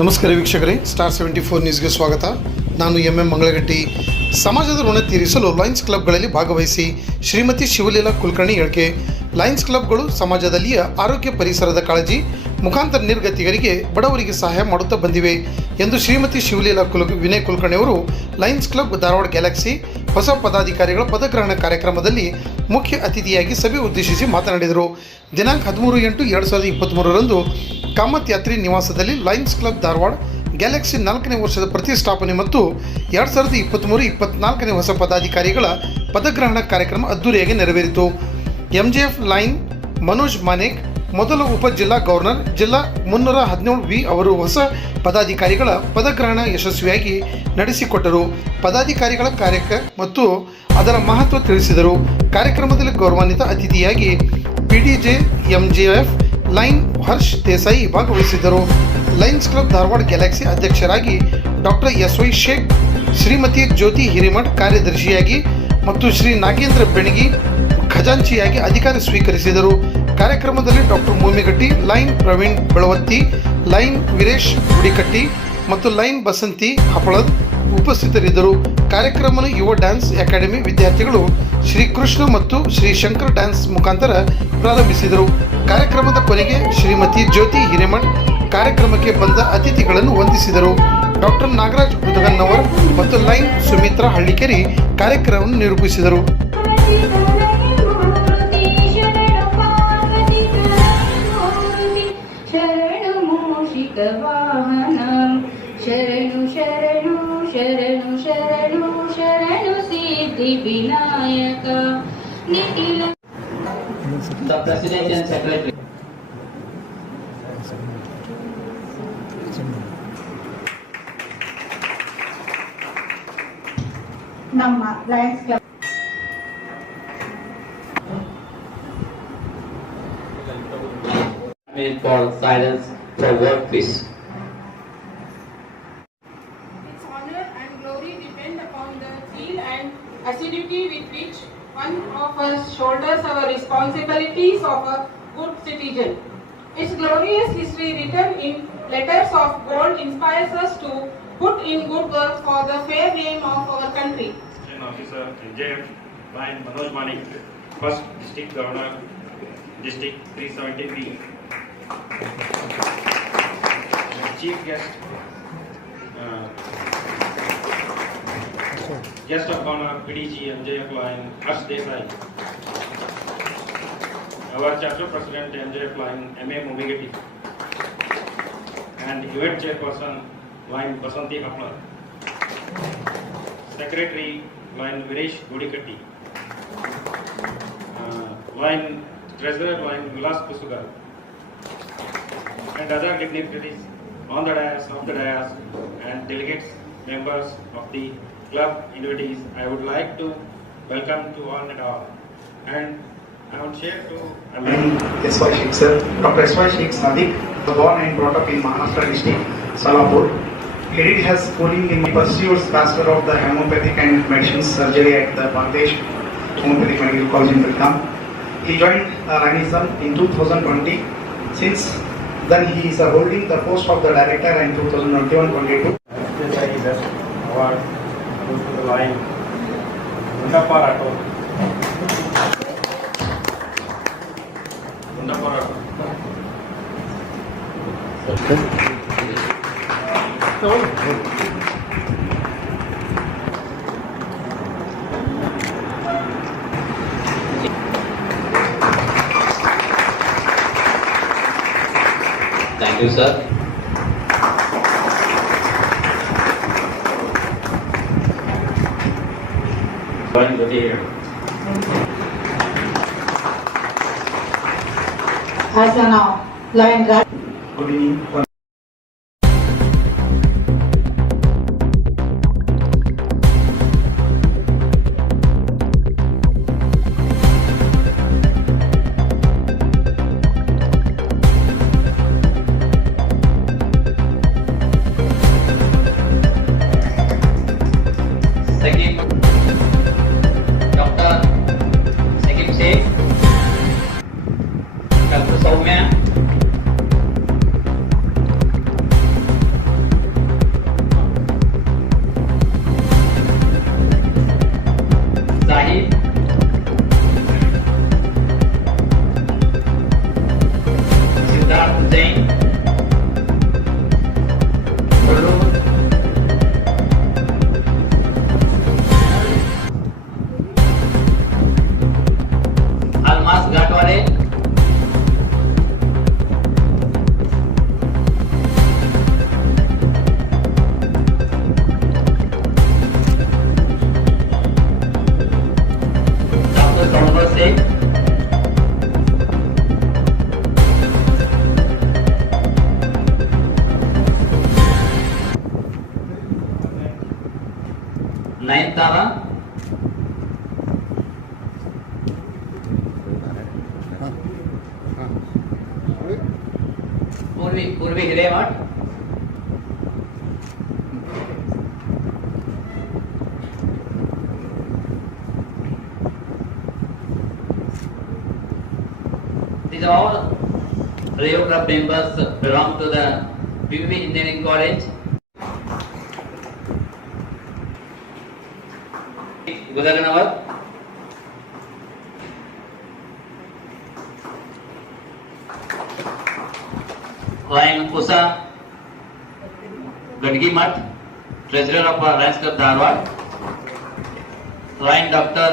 ನಮಸ್ಕಾರ ವೀಕ್ಷಕರೇ, ಸ್ಟಾರ್ 74 ನ್ಯೂಸ್ಗೆ ಸ್ವಾಗತ. ನಾನು ಎಂ ಮಂಗಳಗಟ್ಟಿ. ಸಮಾಜದ ಋಣ ತೀರಿಸಲು ಲಯನ್ಸ್ ಕ್ಲಬ್ಗಳಲ್ಲಿ ಭಾಗವಹಿಸಿ ಶ್ರೀಮತಿ ಶಿವಲೀಲಾ ಕುಲಕರ್ಣಿ ಹೇಳಿಕೆ. ಲಯನ್ಸ್ ಕ್ಲಬ್ಗಳು ಸಮಾಜದಲ್ಲಿಯ ಆರೋಗ್ಯ ಪರಿಸರದ ಕಾಳಜಿ ಮುಖಾಂತರ ನಿರ್ಗತಿಗರಿಗೆ ಬಡವರಿಗೆ ಸಹಾಯ ಮಾಡುತ್ತಾ ಬಂದಿವೆ ಎಂದು ಶ್ರೀಮತಿ ಶಿವಲೀಲಾ ವಿನಯ್ ಕುಲಕರ್ಣಿ ಅವರು ಲಯನ್ಸ್ ಕ್ಲಬ್ ಧಾರವಾಡ ಗ್ಯಾಲಕ್ಸಿ ಹೊಸ ಪದಾಧಿಕಾರಿಗಳ ಪದಗ್ರಹಣ ಕಾರ್ಯಕ್ರಮದಲ್ಲಿ ಮುಖ್ಯ ಅತಿಥಿಯಾಗಿ ಸಭೆ ಉದ್ದೇಶಿಸಿ ಮಾತನಾಡಿದರು. ದಿನಾಂಕ 13/8/2023ರಂದು ಕಾಮತ್ ಯಾತ್ರಿ ನಿವಾಸದಲ್ಲಿ ಲಯನ್ಸ್ ಕ್ಲಬ್ ಧಾರವಾಡ ಗ್ಯಾಲಕ್ಸಿ 4ನೇ ವರ್ಷದ ಪ್ರತಿಷ್ಠಾಪನೆ ಮತ್ತು 2023-24ನೇ ಹೊಸ ಪದಾಧಿಕಾರಿಗಳ ಪದಗ್ರಹಣ ಕಾರ್ಯಕ್ರಮ ಅದ್ದೂರಿಯಾಗಿ ನೆರವೇರಿತು. ಎಂಜೆಎಫ್ ಲೈನ್ ಮನೋಜ್ ಮಾನೇಕ್ ಮೊದಲ ಉಪ ಜಿಲ್ಲಾ ಗವರ್ನರ್ ಜಿಲ್ಲಾ 317 ಅವರು ಹೊಸ ಪದಾಧಿಕಾರಿಗಳ ಪದಗ್ರಹಣ ಯಶಸ್ವಿಯಾಗಿ ನಡೆಸಿಕೊಟ್ಟರು. ಪದಾಧಿಕಾರಿಗಳ ಕಾರ್ಯ ಮತ್ತು ಅದರ ಮಹತ್ವ ತಿಳಿಸಿದರು. ಕಾರ್ಯಕ್ರಮದಲ್ಲಿ ಗೌರವಾನ್ವಿತ ಅತಿಥಿಯಾಗಿ PDJ MJF lion Harsh Desai ಭಾಗವಹಿಸಿದ್ದರು. ಲಯನ್ಸ್ ಕ್ಲಬ್ ಧಾರವಾಡ ಗ್ಯಾಲಕ್ಸಿ ಅಧ್ಯಕ್ಷರಾಗಿ ಡಾಕ್ಟರ್ SY ಶೇಖ್, ಶ್ರೀಮತಿ ಜ್ಯೋತಿ ಹಿರೇಮಠ್ ಕಾರ್ಯದರ್ಶಿಯಾಗಿ ಮತ್ತು ಶ್ರೀ ನಾಗೇಂದ್ರ ಬೆಣಗಿ ಖಜಾಂಚಿಯಾಗಿ ಅಧಿಕಾರ ಸ್ವೀಕರಿಸಿದರು. ಕಾರ್ಯಕ್ರಮದಲ್ಲಿ doctor Moomigatti, lion Praveen Belavatti, lion Veeresh Gudikatti ಮತ್ತು ಲೈನ್ ಬಸಂತಿ ಹಪ್ಪಳದ್ ಉಪಸ್ಥಿತರಿದ್ದರು. ಕಾರ್ಯಕ್ರಮವನ್ನು ಯುವ ಡ್ಯಾನ್ಸ್ ಅಕಾಡೆಮಿ ವಿದ್ಯಾರ್ಥಿಗಳು ಶ್ರೀ ಕೃಷ್ಣ ಮತ್ತು ಶ್ರೀ ಶಂಕರ್ ಡ್ಯಾನ್ಸ್ ಮುಖಾಂತರ ಪ್ರಾರಂಭಿಸಿದರು. ಕಾರ್ಯಕ್ರಮದ ಕೊನೆಗೆ ಶ್ರೀಮತಿ ಜ್ಯೋತಿ ಹಿರೇಮಠ್ ಕಾರ್ಯಕ್ರಮಕ್ಕೆ ಬಂದ ಅತಿಥಿಗಳನ್ನು ವಂದಿಸಿದರು. ಡಾಕ್ಟರ್ ನಾಗರಾಜ್ ಬುದಗನ್ನವರ್ ಮತ್ತು ಲೈನ್ ಸುಮಿತ್ರಾ ಹಳ್ಳಿಕೆರಿ ಕಾರ್ಯಕ್ರಮವನ್ನು ನಿರೂಪಿಸಿದರು. ಶರಣು ಶರಣು ಶರಣು ಶರಣು ಶರಣು ಸಿದ್ಧಿ ವಿನಾಯಕ ನಿಖಿಲ The President and Secretary. ನಮ್ಮ Lions club For silence for work, please. Its honor and glory depend upon the zeal and assiduity with which one of us shoulders our responsibilities of a good citizen. Its glorious history written in letters of gold inspires us to put in good work for the fair name of our country. Officer NJF Line Manoj Manik, First District Governor, District 370B. Chief guest of honor PDG MJF Line Harsh Desai. Our chapter president MJF Line MA Mumigati and event chairperson Line Basanti Haplar. Secretary Line Viresh Gudikatti. Line Treasurer Line Vilas Kusugar. And other dignitaries on the dais, off the dais, and delegates, members of the club invitees, I would like to welcome to all and all. And I would share to SY Sheikh sir, Dr. SY Sheikh Sadiq, born and brought up in Maharashtra district, Solapur. He did his schooling in pursues Bachelor of the Homeopathic and Medicine Surgery at the Bangladesh Homeopathic Medical College in Vietnam. He joined Lionism in 2020. Since then he is holding the post of the director in 2021-22. award goes to the line Gundappa Rathod. Gundappa Rathod. Thank you, sir. Line Jyoti. as a now lion guard Good evening. Second, Dr. Sakib Sheikh, Dr. Soumya, Nayantara. Purvi Hirevat. These are all Rio Club members belong to the PVP Engineering College. Gudaganawar. Ryan Usa Gadgi Math, Treasurer of Lions Club Dharwad. Ryan Dr.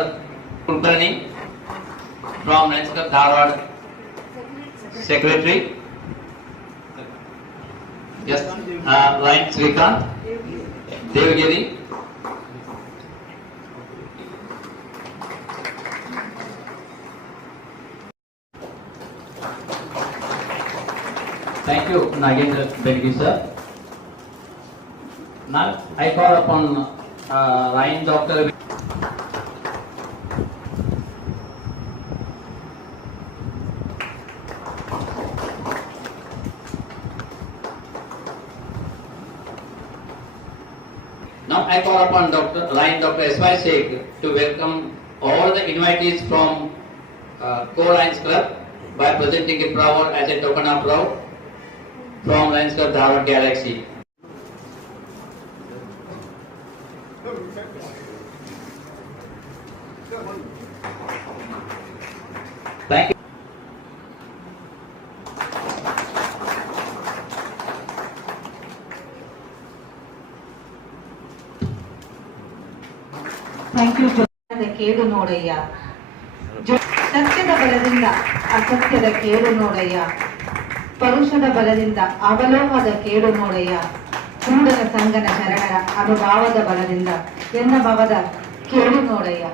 Kulkarni from Lions Club Dharwad, Secretary. Yes, Ryan Srikanth Devagiri. Thank you, Nagendra Bedgi sir. Now I call upon Ryan Dr. Now I call upon Ryan Dr. S.Y. Sheikh to welcome all the invitees from Core Lions Club by presenting a flower as a token of love from Lions Club Dharwad Galaxy. Thank you. Thank you. ಕೇಡು ನೋಡಯ್ಯ, ಸತ್ಯದ ಬಲದಿಂದ ಅಸತ್ಯದ ಕೇಡು ನೋಡಯ್ಯ, ಪರುಷದ ಬಲದಿಂದ ಅವಲೋಹದ ಕೇಡು ನೋಡಯ್ಯ, ಕೂಡಲ ಸಂಗನ ಶರಣರ ಅನುಭಾವದ ಬಲದಿಂದ ಎನ್ನ ಭವದ ಕೇಡು ನೋಡಯ್ಯ.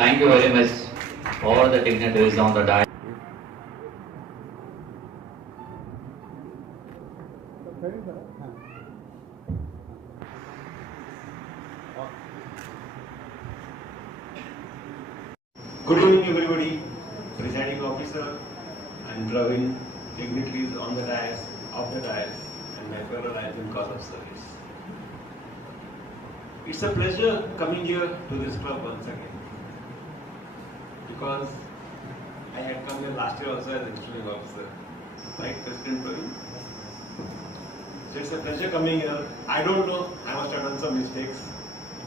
Thank you very much, all the dignitaries on the dais. Good evening, everybody. Presiding officer and drawing dignitaries on the dais, off the dais, and my fellow lions in cause of service. It's a pleasure coming here to this club once again. Because I had come here last year also as instituting officer, right, President Praveen? So it's a pleasure coming here. I don't know, I must have done some mistakes,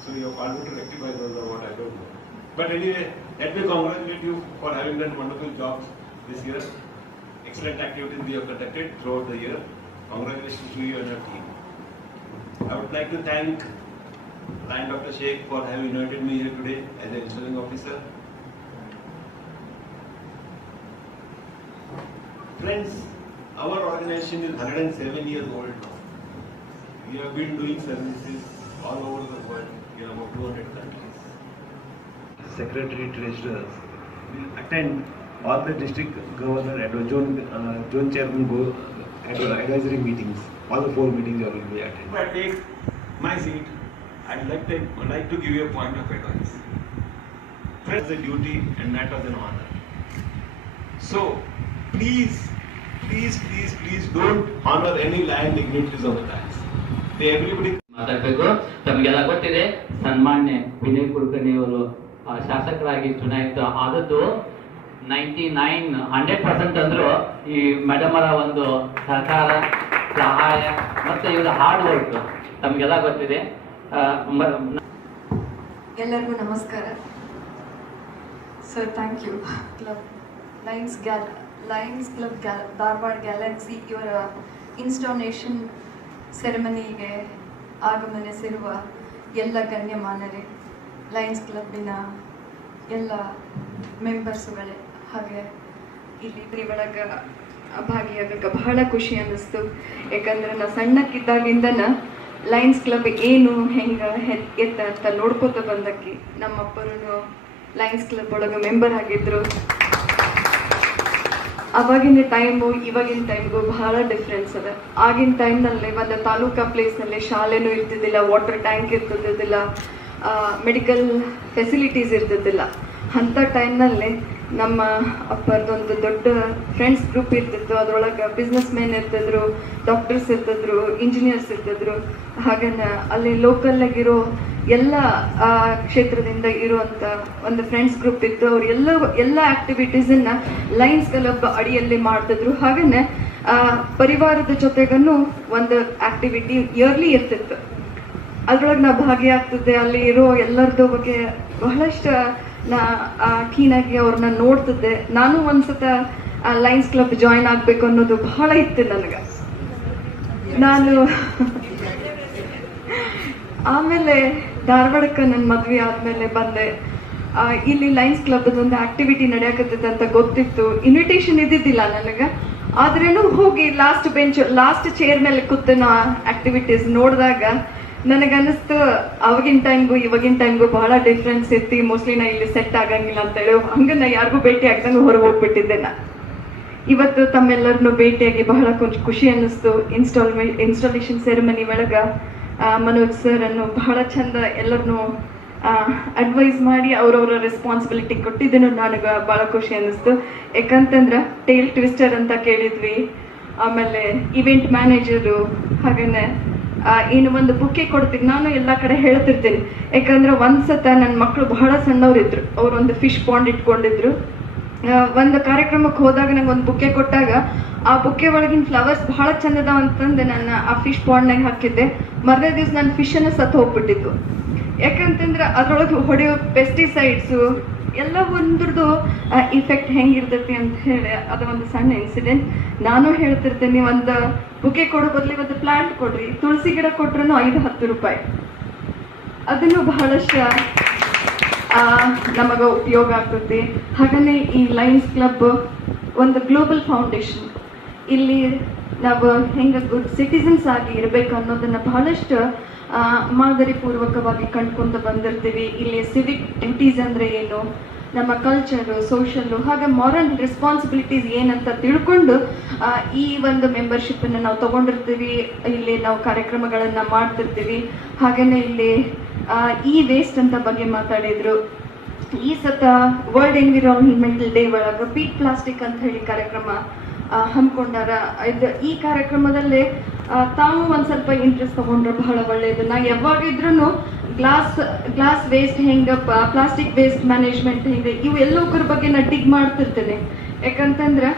so you have called me to rectify those or what, I don't know. But anyway, let me congratulate you for having done wonderful jobs this year. Excellent activities we have conducted throughout the year. Congratulations to you and your team. I would like to thank Lion Dr. Sheikh for having invited me here today as an instituting officer. Friends, our organization is 107 years old now. We have been doing services all over the world in about 200 countries. Secretary Treasurers will attend all the district governor and zone chairman advisory meetings. All the 4 meetings I will be attending. If I take my seat, I would like to give you a point of advice. Friends, a duty and that was an honor. So, please don't honor any lion dignitaries of the times. Everybody. ಮಾತಾಡಬೇಕು. ತಮಗೆಲ್ಲ ಗೊತ್ತಿದೆ, ಸನ್ಮಾನ್ಯ ವಿನಯ್ ಕುಲಕರ್ಣಿ ಅವರು ಶಾಸಕರಾಗಿ ಚುನಾಯಿತ ಆದದ್ದು 100% ಅಂದ್ರು ಈ ಮೇಡಮ್ ಅವರ ಒಂದು ಸಹಕಾರ, ಸಹಾಯ ಮತ್ತೆ ಇವರ ಹಾರ್ಡ್ ವರ್ಕ್ ತಮಗೆಲ್ಲ ಗೊತ್ತಿದೆ. ಎಲ್ಲರಿಗೂ ನಮಸ್ಕಾರ sir. Thank you. Club lions club Dharwad galaxy ಇವರ ಇನ್ಸ್ಟಾಲೇಷನ್ ಸೆರೆಮನಿಗೆ ಆಗಮನಿಸಿರುವ ಎಲ್ಲ ಗಣ್ಯಮಾನರೇ, ಲಯನ್ಸ್ ಕ್ಲಬ್ಬಿನ ಎಲ್ಲ ಮೆಂಬರ್ಸುಗಳೇ, ಹಾಗೆ ಇಲ್ಲಿ ಒಳಗೆ ಭಾಗಿಯಾಗಕ್ಕೆ ಬಹಳ ಖುಷಿ ಅನ್ನಿಸ್ತು. ಯಾಕಂದ್ರೆ ನಾ ಸಣ್ಣಕ್ಕಿದ್ದಾಗಿಂದನ ಲಯನ್ಸ್ ಕ್ಲಬ್ ಏನು ಹೆಂಗೆ ಎತ್ತ ಅಂತ ನೋಡ್ಕೋತ ಬಂದಕ್ಕೆ. ನಮ್ಮ ಅಪ್ಪರೂ ಲಯನ್ಸ್ ಕ್ಲಬ್ ಒಳಗೆ ಮೆಂಬರ್ ಆಗಿದ್ರು. ಅವಾಗಿನ ಟೈಮು ಇವಾಗಿನ ಟೈಮ್ಗೂ ಬಹಳ ಡಿಫ್ರೆನ್ಸ್ ಅದ. ಆಗಿನ ಟೈಮ್ನಲ್ಲಿ ಒಂದು ತಾಲೂಕಾ ಪ್ಲೇಸ್ನಲ್ಲಿ ಶಾಲೆನೂ ಇರ್ತಿದ್ದಿಲ್ಲ, ವಾಟರ್ ಟ್ಯಾಂಕ್ ಇರ್ತಿದ್ದಿಲ್ಲ, ಮೆಡಿಕಲ್ ಫೆಸಿಲಿಟೀಸ್ ಇರ್ತಿದ್ದಿಲ್ಲ. ಅಂಥ ಟೈಮ್ನಲ್ಲಿ ನಮ್ಮ ಅಪ್ಪರದೊಂದು ದೊಡ್ಡ ಫ್ರೆಂಡ್ಸ್ ಗ್ರೂಪ್ ಇರ್ತಿತ್ತು. ಅದರೊಳಗೆ ಬಿಸ್ನೆಸ್ ಮ್ಯಾನ್ ಇರ್ತಿದ್ರು, ಡಾಕ್ಟರ್ಸ್ ಇರ್ತಿದ್ರು, ಇಂಜಿನಿಯರ್ಸ್ ಇರ್ತಿದ್ರು. ಹಾಗನ್ನ ಅಲ್ಲಿ ಲೋಕಲ್ಲಾಗಿರೋ ಎಲ್ಲ ಕ್ಷೇತ್ರದಿಂದ ಇರುವಂಥ ಒಂದು ಫ್ರೆಂಡ್ಸ್ ಗ್ರೂಪ್ ಇತ್ತು. ಅವ್ರು ಎಲ್ಲ ಆ್ಯಕ್ಟಿವಿಟೀಸನ್ನು ಲಯನ್ಸ್ ಕ್ಲಬ್ ಅಡಿಯಲ್ಲಿ ಮಾಡ್ತಿದ್ರು. ಹಾಗೇ ಪರಿವಾರದ ಜೊತೆಗೂ ಒಂದು ಆ್ಯಕ್ಟಿವಿಟಿ ಇಯರ್ಲಿ ಇರ್ತಿತ್ತು. ಅದ್ರೊಳಗೆ ನಾ ಭಾಗಿಯಾಗ್ತಿದ್ದೆ. ಅಲ್ಲಿ ಇರೋ ಎಲ್ಲರದ್ದು ಬಗ್ಗೆ ಬಹಳಷ್ಟು ನಾ ಕ್ಲೀನಾಗಿ ಅವ್ರನ್ನ ನೋಡ್ತಿದ್ದೆ. ನಾನು ಒಂದ್ಸತ ಲಯನ್ಸ್ ಕ್ಲಬ್ ಜಾಯಿನ್ ಆಗಬೇಕು ಅನ್ನೋದು ಬಹಳ ಇತ್ತು ನನಗೆ. ನಾನು ಆಮೇಲೆ ಧಾರವಾಡಕ್ಕೆ ನನ್ನ ಮದುವೆ ಆದಮೇಲೆ ಬಂದೆ. ಇಲ್ಲಿ ಲಯನ್ಸ್ ಕ್ಲಬ್ ಒಂದು ಆಕ್ಟಿವಿಟಿ ನಡೆಯಕತ್ತೈತೆ ಅಂತ ಗೊತ್ತಿತ್ತು. ಇನ್ವಿಟೇಷನ್ ಇದ್ದಿದ್ದಿಲ್ಲ ನನಗೆ. ಆದ್ರೂ ಹೋಗಿ ಲಾಸ್ಟ್ ಚೇರ್ ಮೇಲೆ ಕೂತು ನಾ ಆಕ್ಟಿವಿಟೀಸ್ ನೋಡಿದಾಗ ನನಗನ್ನಿಸ್ತು ಅವಾಗಿನ ಟೈಮ್ಗೂ ಇವಾಗಿನ ಟೈಮ್ಗೂ ಬಹಳ ಡಿಫ್ರೆನ್ಸ್ ಇತ್ತು. ಮೋಸ್ಟ್ಲಿ ನಾ ಇಲ್ಲಿ ಸೆಟ್ ಆಗಂಗಿಲ್ಲ ಅಂತೇಳಿ ಹಂಗೆ ನಾ ಯಾರಿಗೂ ಭೇಟಿ ಆಗ್ದಂಗೆ ಹೊರಗೆ ಹೋಗ್ಬಿಟ್ಟಿದ್ದೆ. ನಾ ಇವತ್ತು ತಮ್ಮೆಲ್ಲರನ್ನು ಭೇಟಿಯಾಗಿ ಬಹಳ ಖುಷಿ ಅನ್ನಿಸ್ತು. ಇನ್ಸ್ಟಾಲೇಷನ್ ಸೆರೆಮನಿ ಒಳಗೆ ಮನೋಜ್ ಸರ್ ಅನ್ನು ಬಹಳ ಚಂದ ಎಲ್ಲರನ್ನೂ ಅಡ್ವೈಸ್ ಮಾಡಿ ಅವ್ರವ್ರ ರೆಸ್ಪಾನ್ಸಿಬಿಲಿಟಿ ಕೊಟ್ಟಿದ್ದನ್ನು ನನಗೆ ಭಾಳ ಖುಷಿ ಅನ್ನಿಸ್ತು. ಯಾಕಂತಂದ್ರೆ ಟೇಲ್ ಟ್ವಿಸ್ಟರ್ ಅಂತ ಕೇಳಿದ್ವಿ. ಆಮೇಲೆ ಇವೆಂಟ್ ಮ್ಯಾನೇಜರು, ಹಾಗೇನೆ ಏನು ಒಂದು ಬುಕ್ಕೆ ಕೊಡ್ತೀನಿ. ನಾನು ಎಲ್ಲ ಕಡೆ ಹೇಳ್ತಿರ್ತೀನಿ. ಯಾಕಂದ್ರೆ ಒಂದ್ಸತ ನನ್ನ ಮಕ್ಕಳು ಬಹಳ ಸಣ್ಣವರಿದ್ರು. ಅವ್ರು ಒಂದು ಫಿಶ್ ಪಾಂಡ್ ಇಟ್ಕೊಂಡಿದ್ರು. ಒಂದು ಕಾರ್ಯಕ್ರಮಕ್ಕೆ ಹೋದಾಗ ನಂಗೆ ಒಂದು ಬುಕ್ಕೆ ಕೊಟ್ಟಾಗ ಆ ಬುಕ್ಕೆ ಒಳಗಿನ ಫ್ಲವರ್ಸ್ ಬಹಳ ಚಂದದ ಅಂತಂದು ನಾನು ಆ ಫಿಶ್ ಪಾಂಡ್ನಾಗ ಹಾಕಿದ್ದೆ. ಮರನೇ ದಿವಸ ನನ್ನ ಫಿಶನ್ನು ಸತ್ತು ಹೋಗ್ಬಿಟ್ಟಿದ್ದು. ಯಾಕಂತಂದ್ರೆ ಅದ್ರೊಳಗೆ ಹೊಡೆಯೋ ಪೆಸ್ಟಿಸೈಡ್ಸು ಎಲ್ಲ ಒಂದ್ರದ್ದು ಇಫೆಕ್ಟ್ ಹೆಂಗಿರ್ತೈತಿ ಅಂತ ಹೇಳಿ ಅದು ಒಂದು ಸಣ್ಣ ಇನ್ಸಿಡೆಂಟ್. ನಾನು ಹೇಳ್ತಿರ್ತೇನೆ, ಒಂದು ಬುಕ್ಕೆ ಕೊಡೋ ಬದಲಿ ಒಂದು ಪ್ಲಾಂಟ್ ಕೊಡ್ರಿ. ತುಳಸಿ ಗಿಡ ಕೊಟ್ರೂ 5-10 ರೂಪಾಯಿ. ಅದನ್ನು ಬಹಳಷ್ಟು ನಮಗೆ ಉಪಯೋಗ ಆಗ್ತೈತಿ. ಹಾಗೇ ಈ ಲಯನ್ಸ್ ಕ್ಲಬ್ ಒಂದು ಗ್ಲೋಬಲ್ ಫೌಂಡೇಶನ್. ಇಲ್ಲಿ ನಾವು ಹೆಂಗೆ ಗುಡ್ ಸಿಟಿಸನ್ಸ್ ಆಗಿ ಇರಬೇಕು ಅನ್ನೋದನ್ನು ಬಹಳಷ್ಟು ಮಾದರಿ ಪೂರ್ವಕವಾಗಿ ಕಂಡ್ಕೊಂಡು ಬಂದಿರ್ತೀವಿ. ಇಲ್ಲಿ ಸಿವಿಕ್ ಡ್ಯೂಟೀಸ್ ಅಂದರೆ ಏನು, ನಮ್ಮ ಕಲ್ಚರು, ಸೋಷಲ್ಲು, ಹಾಗೆ ಮಾರಲ್ ರೆಸ್ಪಾನ್ಸಿಬಿಲಿಟೀಸ್ ಏನಂತ ತಿಳ್ಕೊಂಡು ಈ ಒಂದು ಮೆಂಬರ್ಶಿಪ್ಪನ್ನು ನಾವು ತೊಗೊಂಡಿರ್ತೀವಿ. ಇಲ್ಲಿ ನಾವು ಕಾರ್ಯಕ್ರಮಗಳನ್ನು ಮಾಡ್ತಿರ್ತೀವಿ. ಹಾಗೆಯೇ ಇಲ್ಲಿ ಈ ವೇಸ್ಟ್ ಅಂತ ಬಗ್ಗೆ ಮಾತಾಡಿದರು. ಈ ಸತ ವರ್ಲ್ಡ್ ಎನ್ವಿರಾನ್ಮೆಂಟಲ್ ಡೇ ಒಳಗೆ ಬೀಟ್ ಪ್ಲಾಸ್ಟಿಕ್ ಅಂತ ಹೇಳಿ ಕಾರ್ಯಕ್ರಮ ಹಮ್ಮಿಕೊಂಡಾರ. ಈ ಕಾರ್ಯಕ್ರಮದಲ್ಲಿ ತಾವು ಒಂದು ಸ್ವಲ್ಪ ಇಂಟ್ರೆಸ್ಟ್ ತೊಗೊಂಡ್ರೆ ಬಹಳ ಒಳ್ಳೆಯದು. ನಾ ಯಾವಾಗಿದ್ರೂ ಗ್ಲಾಸ್ ವೇಸ್ಟ್ ಹೆಂಗೆ, ಪ್ಲಾಸ್ಟಿಕ್ ವೇಸ್ಟ್ ಮ್ಯಾನೇಜ್ಮೆಂಟ್ ಹೆಂಗೆ, ಇವು ಎಲ್ಲೋದ್ರ ಬಗ್ಗೆ ನಾ ಡಿಗ್ ಮಾಡ್ತಿರ್ತೇನೆ. ಯಾಕಂತಂದ್ರೆ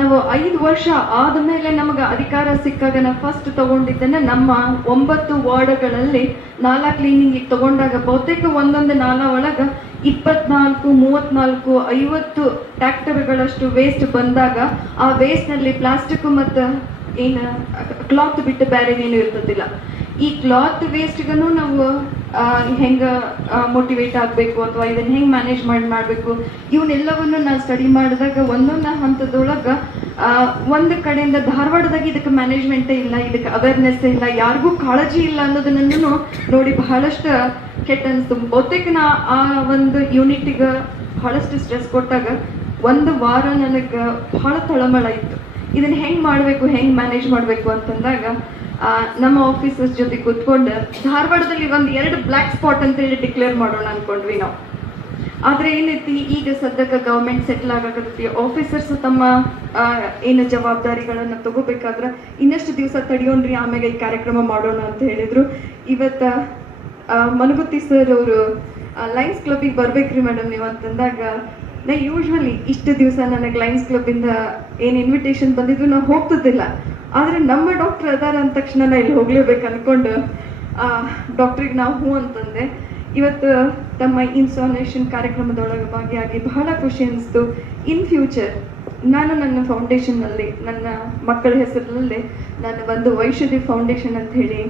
ನಾವು 5 ವರ್ಷ ಆದಮೇಲೆ ನಮಗೆ ಅಧಿಕಾರ ಸಿಕ್ಕಾಗ ನಾವು ಫಸ್ಟ್ ತಗೊಂಡಿದ್ದೇನೆ ನಮ್ಮ 9 ವಾರ್ಡ್ಗಳಲ್ಲಿ ನಾಲಾ ಕ್ಲೀನಿಂಗಿಗೆ ತಗೊಂಡಾಗ ಬಹುತೇಕ ಒಂದೊಂದು ನಾಲಾ ಒಳಗೆ 24, 34, 50 ಟ್ರ್ಯಾಕ್ಟರ್ಗಳಷ್ಟು ವೇಸ್ಟ್ ಬಂದಾಗ ಆ ವೇಸ್ಟ್ನಲ್ಲಿ ಪ್ಲಾಸ್ಟಿಕ್ ಮತ್ತು ಏನು ಕ್ಲಾತ್ ಬಿಟ್ಟು ಬೇರೆ ಏನು ಇರ್ತದಿಲ್ಲ. ಈ ಕ್ಲಾತ್ ವೇಸ್ಟ್ಗೂ ನಾವು ಹೆಂಗೆ ಮೋಟಿವೇಟ್ ಆಗಬೇಕು ಅಥವಾ ಇದನ್ನು ಹೆಂಗೆ ಮ್ಯಾನೇಜ್ ಮಾಡಬೇಕು ಇವನ್ನೆಲ್ಲವನ್ನು ನಾನು ಸ್ಟಡಿ ಮಾಡಿದಾಗ ಒಂದೊಂದು ಹಂತದೊಳಗೆ ಒಂದು ಕಡೆಯಿಂದ ಧಾರವಾಡದಾಗ ಇದಕ್ಕೆ ಮ್ಯಾನೇಜ್ಮೆಂಟೇ ಇಲ್ಲ, ಇದಕ್ಕೆ ಅವೇರ್ನೆಸ್ಸೇ ಇಲ್ಲ, ಯಾರಿಗೂ ಕಾಳಜಿ ಇಲ್ಲ ಅನ್ನೋದನ್ನು ನೋಡಿ ಬಹಳಷ್ಟು ಕೆಟ್ಟ ಅನಿಸ್ತು. ಬಹುತೇಕ ನಾ ಆ ಒಂದು ಯೂನಿಟಿಗೆ ಬಹಳಷ್ಟು ಸ್ಟ್ರೆಸ್ ಕೊಟ್ಟಾಗ ಒಂದು ವಾರ ನನಗೆ ಬಹಳ ತಳಮಳ ಇತ್ತು. ಇದನ್ನು ಹೆಂಗೆ ಮಾಡಬೇಕು, ಹೆಂಗೆ ಮ್ಯಾನೇಜ್ ಮಾಡಬೇಕು ಅಂತಂದಾಗ ನಮ್ಮ ಆಫೀಸರ್ಸ್ ಜೊತೆ ಕೂತ್ಕೊಂಡು ಧಾರವಾಡದಲ್ಲಿ 2 ಬ್ಲ್ಯಾಕ್ ಸ್ಪಾಟ್ ಅಂತೇಳಿ ಡಿಕ್ಲೇರ್ ಮಾಡೋಣ ಅಂದ್ಕೊಂಡ್ವಿ ನಾವು. ಆದರೆ ಏನೈತಿ, ಈಗ ಸದ್ಯಕ್ಕೆ ಗೌರ್ಮೆಂಟ್ ಸೆಟ್ಲ್ ಆಗಕತ್ತಿ. ಆಫೀಸರ್ಸ್ ತಮ್ಮ ಏನು ಜವಾಬ್ದಾರಿಗಳನ್ನು ತಗೋಬೇಕಾದ್ರೆ ಇನ್ನಷ್ಟು ದಿವಸ ತಡೆಯೋಣ್ರಿ, ಆಮೇಲೆ ಈ ಕಾರ್ಯಕ್ರಮ ಮಾಡೋಣ ಅಂತ ಹೇಳಿದರು. ಇವತ್ತು ಮನಗುತ್ತಿ ಸರ್ ಅವರು ಲಯನ್ಸ್ ಕ್ಲಬ್ಬಿಗೆ ಬರ್ಬೇಕ್ರಿ ಮೇಡಮ್ ನೀವು ಅಂತಂದಾಗ ನಾ ಯೂಶ್ವಲಿ ಇಷ್ಟು ದಿವಸ ನನಗೆ ಲಯನ್ಸ್ ಕ್ಲಬ್ಬಿಂದ ಏನು ಇನ್ವಿಟೇಷನ್ ಬಂದಿದ್ದು ನಾವು ಹೋಗ್ತಿದ್ದಿಲ್ಲ. ಆದರೆ ನಮ್ಮ ಡಾಕ್ಟರ್ ಅದಾರ ಅಂದ ತಕ್ಷಣ ನಾ ಇಲ್ಲಿ ಹೋಗ್ಲೇಬೇಕು ಅಂದ್ಕೊಂಡು ಡಾಕ್ಟ್ರಿಗೆ ನಾವು ಹ್ಞೂ ಅಂತಂದೆ. ಇವತ್ತು ತಮ್ಮ ಇನ್ಸ್ಟಾಲೇಷನ್ ಕಾರ್ಯಕ್ರಮದೊಳಗೆ ಭಾಗಿಯಾಗಿ ಬಹಳ ಖುಷಿ ಅನಿಸ್ತು. ಇನ್ ಫ್ಯೂಚರ್ ನಾನು ನನ್ನ ಫೌಂಡೇಶನ್ನಲ್ಲಿ ನನ್ನ ಮಕ್ಕಳ ಹೆಸರಿನಲ್ಲಿ ನಾನು ಒಂದು ವೈಷಧಿ ಫೌಂಡೇಶನ್ ಅಂತ ಹೇಳಿ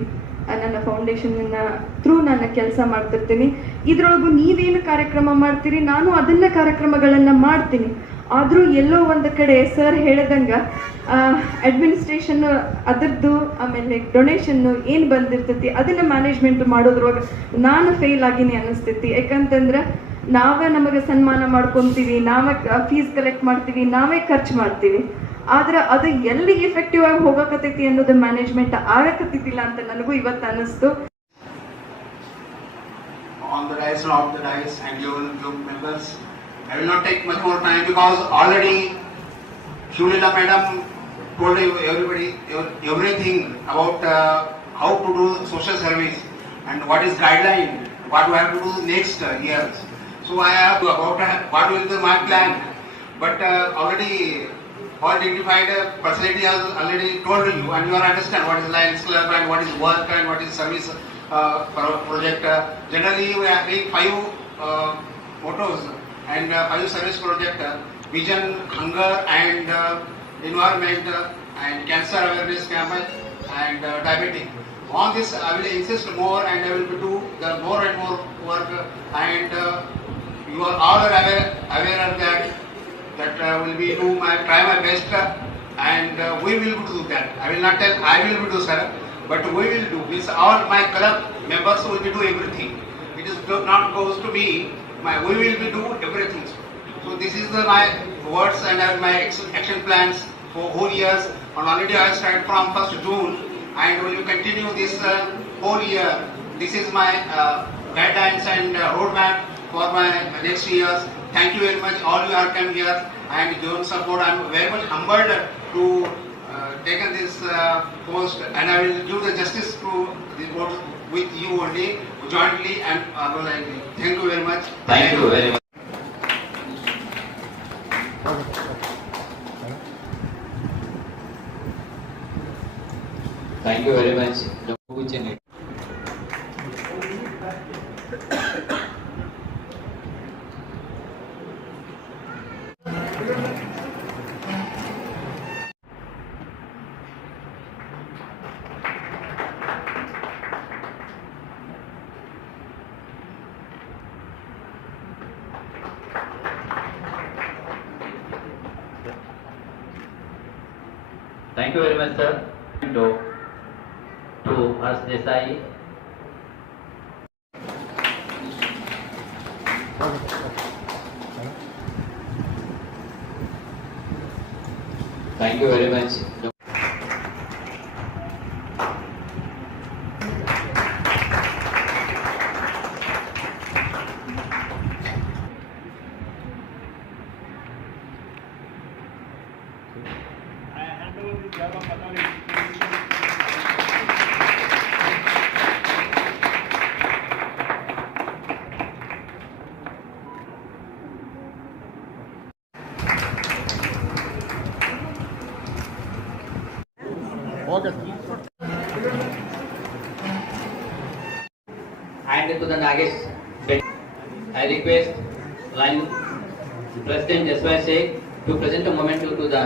ನನ್ನ ಫೌಂಡೇಶನ್ನ ಥ್ರೂ ನಾನು ಕೆಲಸ ಮಾಡ್ತಿರ್ತೀನಿ. ಇದರೊಳಗೂ ನೀವೇನು ಕಾರ್ಯಕ್ರಮ ಮಾಡ್ತೀರಿ ನಾನು ಅದನ್ನ ಕಾರ್ಯಕ್ರಮಗಳನ್ನು ಮಾಡ್ತೀನಿ. ಆದರೂ ಎಲ್ಲೋ ಒಂದು ಕಡೆ ಸರ್ ಹೇಳ್ದಂಗೆ ಅಡ್ಮಿನಿಸ್ಟ್ರೇಷನ್ ಅದರದ್ದು ಆಮೇಲೆ ಡೊನೇಷನ್ನು ಏನು ಬಂದಿರ್ತೈತಿ ಅದನ್ನು ಮ್ಯಾನೇಜ್ಮೆಂಟ್ ಮಾಡೋದ್ರೊಳಗೆ ನಾನು ಫೇಲ್ ಆಗೀನಿ ಅನ್ನಿಸ್ತೈತಿ. ಯಾಕಂತಂದ್ರೆ ನಾವೇ ನಮಗೆ ಸನ್ಮಾನ ಮಾಡ್ಕೊತೀವಿ, ನಾವೇ ಫೀಸ್ ಕಲೆಕ್ಟ್ ಮಾಡ್ತೀವಿ, ನಾವೇ ಖರ್ಚು ಮಾಡ್ತೀವಿ. ಆದ್ರೆ ಅದು ಎಲ್ಲಿ ಎಫೆಕ್ಟಿವ್ ಆಗಿ ಹೋಗಕತ್ತೈತಿ ಅನ್ನೋದು ಮ್ಯಾನೇಜ್ಮೆಂಟ್ ಆಗಕತ್ತಿದ್ದಿಲ್ಲ ಅಂತ ನನಗೂ ಇವತ್ತು ಅನ್ನಿಸ್ತು. On the dais and off the dais and your members, I will not take much more time because already Shulila madam told everybody everything about how to do social service and what is guideline, what we have to do next years. So I have to about what will be my plan, but already all dignified personality has already told you, and you are understand what is Lions Club and what is work and what is service project. Generally we are having 5 mottos and 5 service project: vision, hunger and environment and cancer awareness campaign and diabetic. On this I will insist more and I will do the more and more work, and you are all aware of that will be try my best, and we will do that. I will not tell I will do, sir, but we will do. Means all my club members will be do everything. It is not goes to me. We will be do everything. So this is my words and my action plans for whole years. And already I start from 1st June and will continue this whole year. This is my guidelines and roadmap for my next years. Thank you very much. All you are come here and given support. I am very much humbled to taken this post, and I will do the justice to this board with you only, jointly and organically. Thank you very much. Thank you very much. Thank you very much, Dr. Uchenit. Thank you very much, sir. To Harsh Desai. Thank you very much. And to the Nagesh, I request Line President S.Y. Sheikh to present a moment to the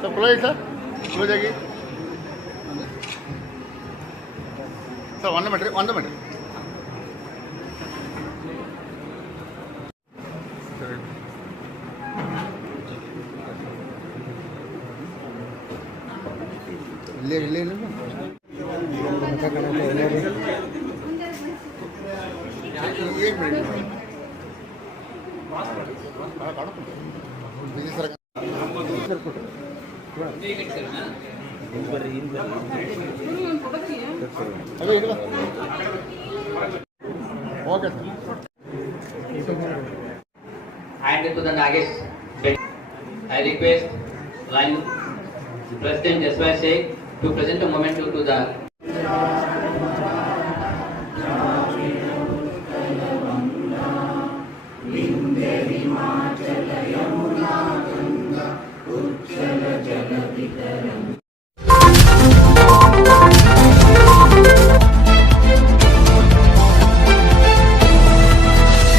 sir खुला है सर हो जाएगी सर 1 मिनट ले एक minute okay and to the Nagesh, I request Line President S.Y. Sheikh to present a moment to the